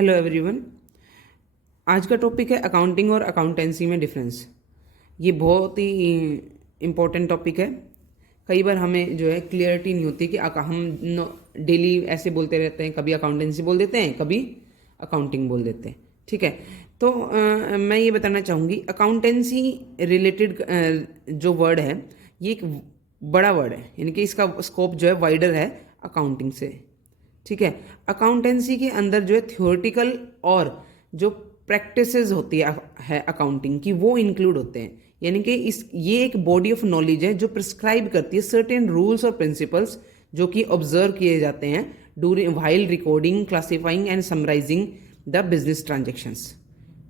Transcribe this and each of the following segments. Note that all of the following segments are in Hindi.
Hello everyone. आज का टॉपिक है अकाउंटिंग और अकाउंटेंसी में डिफरेंस। ये बहुत ही इम्पोर्टेंट टॉपिक है। कई बार हमें जो है क्लियरिटी नहीं होती कि हम डेली ऐसे बोलते रहते हैं, कभी अकाउंटेंसी बोल देते हैं, कभी अकाउंटिंग बोल देते हैं। ठीक है, तो मैं ये बताना चाहूँगी अकाउंटेंसी रिलेटेड जो वर्ड है ये एक बड़ा वर्ड है, यानी कि इसका स्कोप जो है वाइडर है अकाउंटिंग से। ठीक है, अकाउंटेंसी के अंदर जो है थ्योरेटिकल और जो प्रैक्टिसेस होती है अकाउंटिंग की वो इंक्लूड होते हैं। यानी कि ये एक बॉडी ऑफ नॉलेज है जो प्रिस्क्राइब करती है सर्टेन रूल्स और प्रिंसिपल्स जो कि ऑब्जर्व किए जाते हैं during while recording, classifying and summarising the business transactions.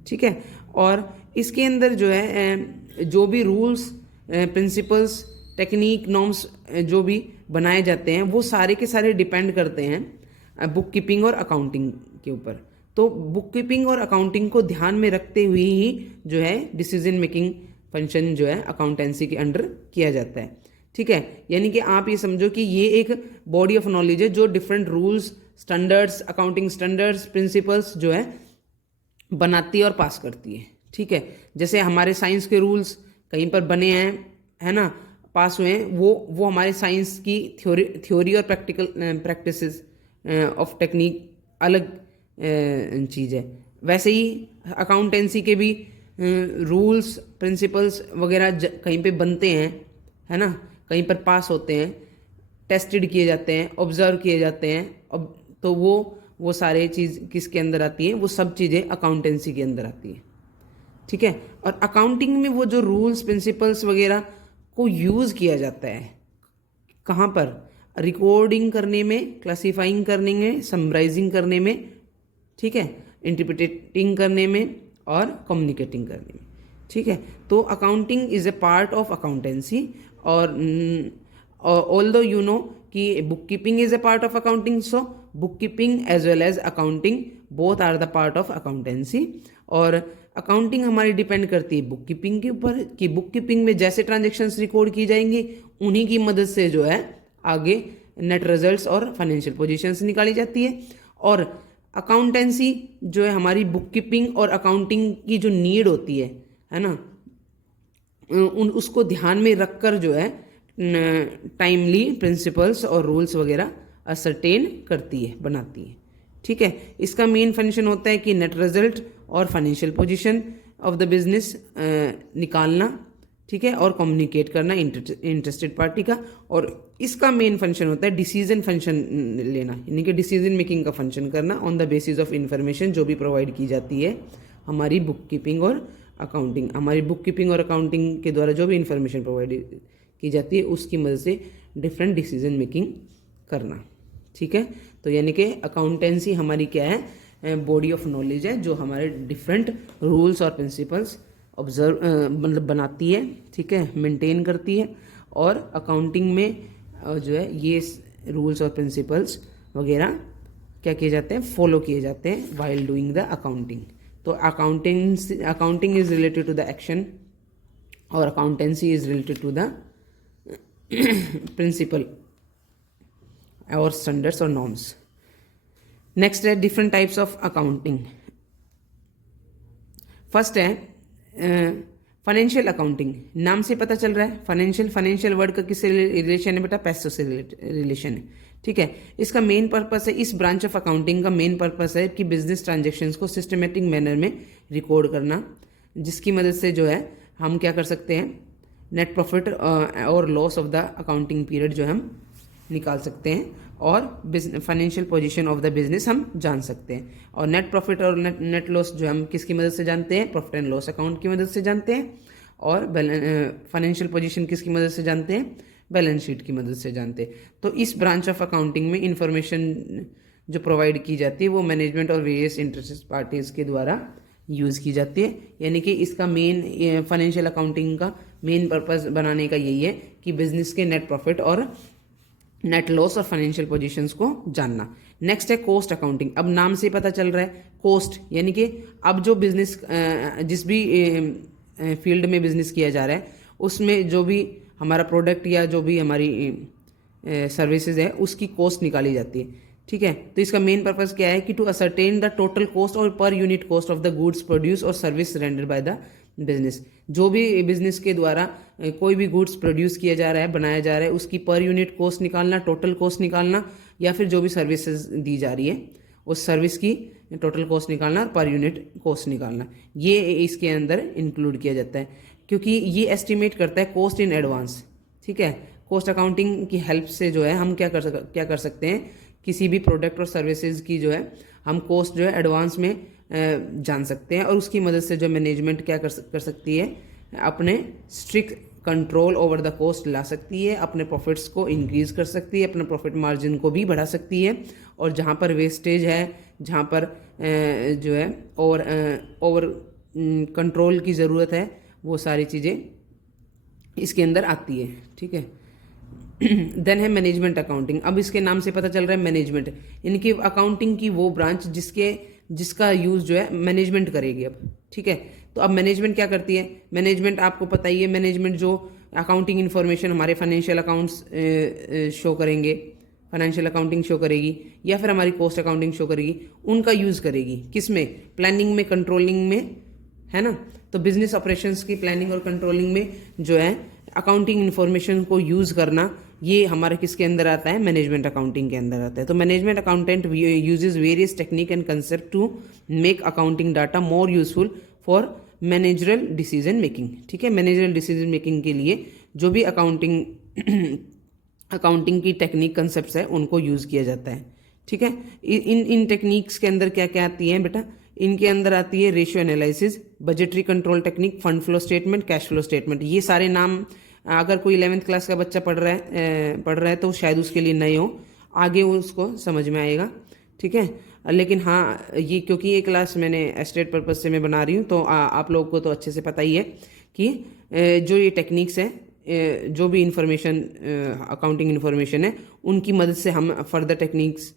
ठीक है, और इसके अंदर जो है जो भी रूल्स, प्रिंसिपल्स, टेक्निक, नॉर्म्स जो भी बनाए जाते हैं वो सारे के सारे डिपेंड करते हैं बुक कीपिंग और अकाउंटिंग के ऊपर। तो बुक कीपिंग और अकाउंटिंग को ध्यान में रखते हुए ही जो है डिसीजन मेकिंग फंक्शन जो है अकाउंटेंसी के अंडर किया जाता है। ठीक है, यानी कि आप ये समझो कि ये एक बॉडी ऑफ नॉलेज है जो different rules, standards, accounting standards, principles जो है बनाती है और पास करती है। ठीक है, जैसे हमारे साइंस के रूल्स कहीं पर बने हैं, है ना, पास हुए हैं, वो हमारे साइंस की थ्योरी और प्रैक्टिसेस ऑफ टेक्निक अलग चीज़ है। वैसे ही अकाउंटेंसी के भी रूल्स, प्रिंसिपल्स वगैरह कहीं पे बनते हैं, है ना, कहीं पर पास होते हैं, टेस्टेड किए जाते हैं, ऑब्जर्व किए जाते हैं। अब तो वो सारे चीज़ किसके अंदर आती है? वो सब चीज़ें अकाउंटेंसी के अंदर आती है। ठीक है, और अकाउंटिंग में वो जो रूल्स, प्रिंसिपल्स वगैरह को यूज़ किया जाता है कहाँ पर? रिकॉर्डिंग करने में, क्लासिफाइंग करने में, समराइजिंग करने में, ठीक है, इंटरप्रिटेटिंग करने में और कम्युनिकेटिंग करने में। ठीक है, तो accounting is a part of accountancy. और ऑल्दो यू नो कि bookkeeping is a part of accounting, so bookkeeping as well as accounting both are the part of accountancy. और अकाउंटिंग हमारी डिपेंड करती है बुक कीपिंग के ऊपर कि बुक कीपिंग में जैसे ट्रांजेक्शन्स रिकॉर्ड की जाएंगी उन्हीं की मदद से जो है आगे नेट रिजल्ट्स और फाइनेंशियल पोजीशंस निकाली जाती है। और अकाउंटेंसी जो है हमारी बुक कीपिंग और अकाउंटिंग की जो नीड होती है ना, उसको ध्यान में रखकर जो है टाइमली प्रिंसिपल्स और रूल्स वगैरह असरटेन करती है, बनाती है। ठीक है, इसका मेन फंक्शन होता है कि नेट रिजल्ट और financial position of the business निकालना, ठीक है, और कम्युनिकेट करना इंटरेस्टेड पार्टी का। और इसका मेन फंक्शन होता है डिसीजन फंक्शन लेना, यानी कि डिसीजन मेकिंग का फंक्शन करना on the basis of information जो भी प्रोवाइड की जाती है हमारी बुक कीपिंग और अकाउंटिंग। हमारी बुक कीपिंग और अकाउंटिंग के द्वारा जो भी इंफॉर्मेशन प्रोवाइड की जाती है उसकी मदद से डिफरेंट डिसीजन मेकिंग करना। ठीक है, तो यानी कि अकाउंटेंसी हमारी क्या है? बॉडी ऑफ नॉलेज है जो हमारे डिफरेंट रूल्स और प्रिंसिपल्स ऑब्जर्व मतलब बनाती है, ठीक है, मेंटेन करती है। और अकाउंटिंग में जो है ये रूल्स और प्रिंसिपल्स वगैरह क्या किए जाते हैं? फॉलो किए जाते हैं वाइल डूइंग द अकाउंटिंग। तो accounting is related to the action और accountancy is related to the principle और स्टैंडर्ड्स और नॉर्म्स। नेक्स्ट है different types of accounting. First है फाइनेंशियल अकाउंटिंग। नाम से पता चल रहा है फाइनेंशियल वर्ड का किससे रिलेशन है बेटा? पैसों से रिलेशन है। ठीक है, इसका मेन पर्पस है, इस ब्रांच ऑफ अकाउंटिंग का मेन पर्पस है कि बिजनेस ट्रांजेक्शन्स को सिस्टमेटिक मैनर में रिकॉर्ड करना, जिसकी मदद से जो है हम क्या कर सकते हैं? नेट प्रॉफिट और loss of the accounting period जो हम निकाल सकते हैं और financial position of the business हम जान सकते हैं। और नेट प्रॉफिट और नेट लॉस जो हम किसकी मदद से जानते हैं? प्रॉफिट एंड लॉस अकाउंट की मदद से जानते हैं। और फाइनेंशियल पोजीशन किसकी मदद से जानते हैं? बैलेंस शीट की मदद से जानते हैं। तो इस ब्रांच ऑफ अकाउंटिंग में इंफॉर्मेशन जो प्रोवाइड की जाती है वो मैनेजमेंट और वेरियस इंटरेस्टेड पार्टीज के द्वारा यूज़ की जाती है। यानी कि इसका मेन फाइनेंशियल अकाउंटिंग का मेन पर्पस बनाने का यही है कि बिजनेस के नेट प्रॉफिट और नेट लॉस और फाइनेंशियल पोजीशंस को जानना। नेक्स्ट है कॉस्ट अकाउंटिंग। अब नाम से पता चल रहा है कॉस्ट, यानी कि अब जो बिजनेस जिस भी फील्ड में बिजनेस किया जा रहा है उसमें जो भी हमारा प्रोडक्ट या जो भी हमारी सर्विसेज है उसकी कॉस्ट निकाली जाती है। ठीक है। तो इसका मेन पर्पस क्या है कि to ascertain the total cost और per unit cost of the goods produce और service render by the business. जो भी बिजनेस के द्वारा कोई भी गुड्स प्रोड्यूस किया जा रहा है, बनाया जा रहा है, उसकी पर यूनिट कॉस्ट निकालना, टोटल कॉस्ट निकालना, या फिर जो भी सर्विसेज दी जा रही है उस सर्विस की टोटल कॉस्ट निकालना और पर यूनिट कॉस्ट निकालना, ये इसके अंदर इंक्लूड किया जाता है, क्योंकि ये एस्टिमेट करता है कॉस्ट इन एडवांस। ठीक है। कॉस्ट अकाउंटिंग की हेल्प से जो है हम क्या कर सकते हैं, किसी भी प्रोडक्ट और सर्विसेज की जो है हम कॉस्ट जो है एडवांस में जान सकते हैं, और उसकी मदद से जो मैनेजमेंट क्या कर सकती है, अपने strict control over the cost ला सकती है, अपने प्रॉफिट्स को इंक्रीज कर सकती है, अपने प्रॉफिट मार्जिन को भी बढ़ा सकती है, और जहाँ पर वेस्टेज है, जहाँ पर जो है ओवर कंट्रोल की ज़रूरत है, वो सारी चीज़ें इसके अंदर आती है। ठीक है। देन है मैनेजमेंट अकाउंटिंग। अब इसके नाम से पता चल रहा है मैनेजमेंट, इनकी अकाउंटिंग की वो ब्रांच जिसका यूज़ जो है मैनेजमेंट करेगी अब। ठीक है। तो अब मैनेजमेंट क्या करती है, मैनेजमेंट आपको पता ही है, मैनेजमेंट जो अकाउंटिंग इन्फॉर्मेशन हमारे फाइनेंशियल अकाउंट्स शो करेंगे, फाइनेंशियल अकाउंटिंग शो करेगी, या फिर हमारी कॉस्ट अकाउंटिंग शो करेगी, उनका यूज़ करेगी किस में, प्लानिंग में, कंट्रोलिंग में, है ना। तो बिजनेस ऑपरेशंस की प्लानिंग और कंट्रोलिंग में जो है अकाउंटिंग इन्फॉर्मेशन को यूज़ करना, ये हमारे किसके अंदर आता है, मैनेजमेंट अकाउंटिंग के अंदर आता है। तो management accountant uses various technique and concept to make accounting data more useful for managerial decision making. ठीक है। मैनेजरल डिसीजन मेकिंग के लिए जो भी अकाउंटिंग की टेक्निक कंसेप्ट है उनको यूज़ किया जाता है। ठीक है। इन टेक्निक्स के अंदर क्या क्या आती हैं बेटा, इनके अंदर आती है ratio analysis, budgetary control technique, fund flow statement, cash flow statement. ये सारे नाम अगर कोई 11th क्लास का बच्चा पढ़ रहा है तो शायद उसके लिए नए हो, आगे उसको समझ में आएगा। ठीक है। लेकिन हाँ, ये क्योंकि ये क्लास मैंने एस्टेट पर्पज से मैं बना रही हूँ, तो आप लोगों को तो अच्छे से पता ही है कि जो ये टेक्निक्स हैं, जो भी इंफॉर्मेशन अकाउंटिंग इन्फॉर्मेशन है, उनकी मदद से हम फर्दर टेक्निक्स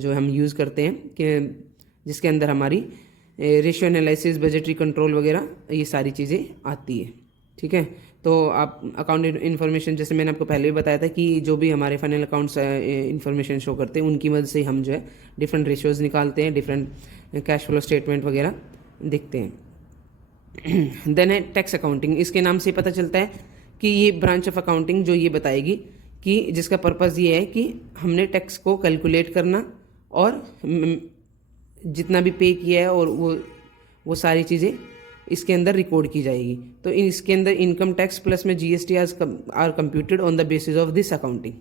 जो हम यूज़ करते हैं, कि जिसके अंदर हमारी रेशियो एनालिसिस, बजटरी कंट्रोल वगैरह ये सारी चीज़ें आती है। ठीक है। तो आप अकाउंट इन्फॉर्मेशन, जैसे मैंने आपको पहले भी बताया था कि जो भी हमारे फाइनल अकाउंट्स इन्फॉर्मेशन शो करते हैं, उनकी मदद से हम जो है डिफरेंट रेशियोज निकालते हैं, डिफरेंट कैश फ्लो स्टेटमेंट वगैरह दिखते हैं। देन है टैक्स अकाउंटिंग। इसके नाम से पता चलता है कि ये ब्रांच ऑफ अकाउंटिंग जो ये बताएगी कि जिसका पर्पज़ ये है कि हमने टैक्स को कैलकुलेट करना, और जितना भी पे किया है और वो सारी चीज़ें इसके अंदर रिकॉर्ड की जाएगी। तो इसके अंदर इनकम टैक्स प्लस में GST R computed on the basis of this accounting.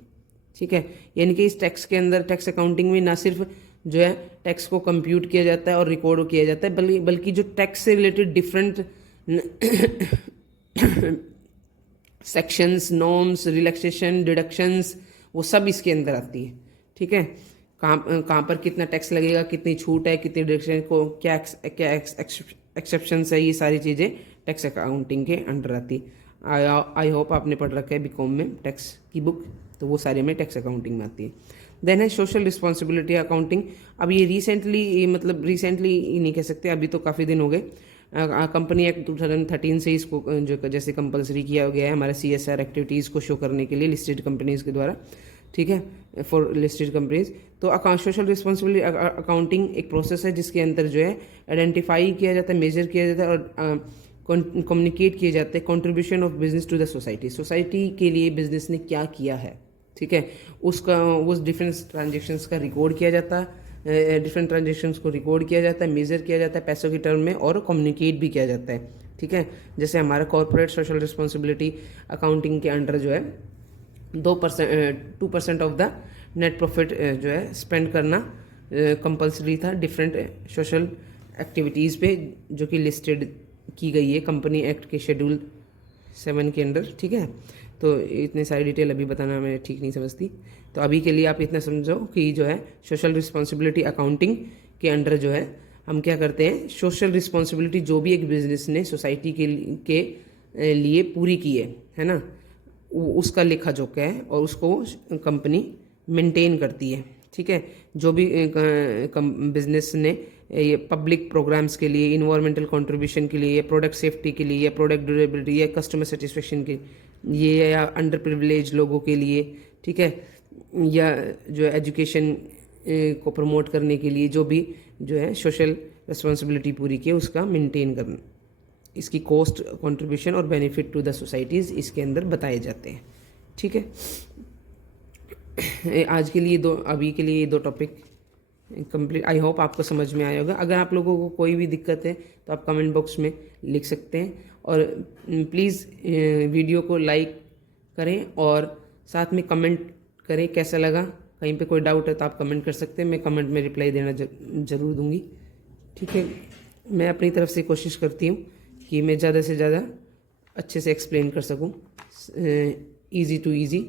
ठीक है। यानी कि इस टैक्स के अंदर, टैक्स अकाउंटिंग में ना सिर्फ जो है टैक्स को कंप्यूट किया जाता है और रिकॉर्ड किया जाता है, बल्कि जो टैक्स से related different sections, norms, relaxation, deductions, वो सब इसके अंदर आती है। ठीक है। कहाँ पर कितना टैक्स लगेगा, कितनी छूट है, कितनी डिडक्शन को, क्या एक्सेप्शंस है, ये सारी चीज़ें टैक्स अकाउंटिंग के अंडर आती। आई होप आपने पढ़ रखा है बीकॉम में टैक्स की बुक, तो वो सारी में टैक्स अकाउंटिंग में आती है। देन है सोशल रिस्पॉन्सिबिलिटी अकाउंटिंग। अब ये रिसेंटली नहीं कह सकते, अभी तो काफ़ी दिन हो गए, कंपनी एक्ट 2013 से इसको जो जैसे कंपलसरी किया गया है हमारे CSR एक्टिविटीज़ को शो करने के लिए लिस्टेड कंपनीज़ के द्वारा। ठीक है। For listed companies. तो सोशल रिस्पॉन्सिबिलिटी अकाउंटिंग एक प्रोसेस है जिसके अंदर जो है आइडेंटिफाई किया जाता है, मेजर किया जाता है और कम्युनिकेट किए जाते हैं contribution of business to the society. Society के लिए बिजनेस ने क्या किया है, ठीक है, उस डिफरेंट ट्रांजेक्शन्स का रिकॉर्ड किया जाता है, डिफरेंट ट्रांजेक्शन्स को रिकॉर्ड किया जाता है, मेजर किया जाता है पैसों की टर्म में, और कम्युनिकेट भी किया जाता है। ठीक है। जैसे हमारा कॉर्पोरेट सोशल रिस्पॉन्सिबिलिटी अकाउंटिंग के अंडर जो है 2% ऑफ द नेट प्रॉफिट जो है स्पेंड करना कंपलसरी था डिफरेंट सोशल एक्टिविटीज़ पे, जो कि लिस्टेड की गई है कंपनी एक्ट के शेड्यूल 7 के अंडर। ठीक है। तो इतने सारी डिटेल अभी बताना मैं ठीक नहीं समझती, तो अभी के लिए आप इतना समझो कि जो है सोशल रिस्पॉन्सिबिलिटी अकाउंटिंग के अंडर जो है हम क्या करते हैं, सोशल रिस्पॉन्सिबिलिटी जो भी एक बिजनेस ने सोसाइटी के लिए पूरी की है ना, उसका लेखा जोखा है और उसको कंपनी मेंटेन करती है। ठीक है। जो भी बिजनेस ने ये पब्लिक प्रोग्राम्स के लिए, इन्वायरमेंटल कंट्रीब्यूशन के लिए, या प्रोडक्ट सेफ्टी के लिए, या प्रोडक्ट ड्यूरेबिलिटी, या कस्टमर सेटिस्फेक्शन के लिए, या अंडर प्रिविलेज लोगों के लिए, ठीक है, या जो एजुकेशन को प्रमोट करने के लिए जो भी जो है सोशल रिस्पॉन्सिबिलिटी पूरी की है उसका मेंटेन करना, इसकी कॉस्ट, कंट्रीब्यूशन और बेनिफिट टू द सोसाइटीज़ इसके अंदर बताए जाते हैं। ठीक है, आज के लिए अभी के लिए ये 2 टॉपिक कंप्लीट। आई होप आपको समझ में आया होगा। अगर आप लोगों को कोई भी दिक्कत है तो आप कमेंट बॉक्स में लिख सकते हैं, और प्लीज़ वीडियो को लाइक करें और साथ में कमेंट करें कैसा लगा। कहीं पे कोई डाउट है तो आप कमेंट कर सकते हैं, मैं कमेंट में रिप्लाई देना ज़रूर दूंगी। ठीक है, मैं अपनी तरफ से कोशिश करती हूँ कि मैं ज़्यादा से ज़्यादा अच्छे से एक्सप्लेन कर सकूँ ईजी टू ईजी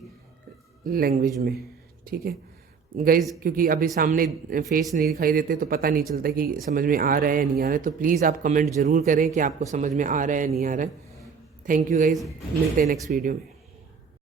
लैंग्वेज में। ठीक है गाइज़, क्योंकि अभी सामने फेस नहीं दिखाई देते तो पता नहीं चलता कि समझ में आ रहा है या नहीं आ रहा है। तो प्लीज़ आप कमेंट ज़रूर करें कि आपको समझ में आ रहा है या नहीं आ रहा है। थैंक यू गाइज़, मिलते हैं नेक्स्ट वीडियो में।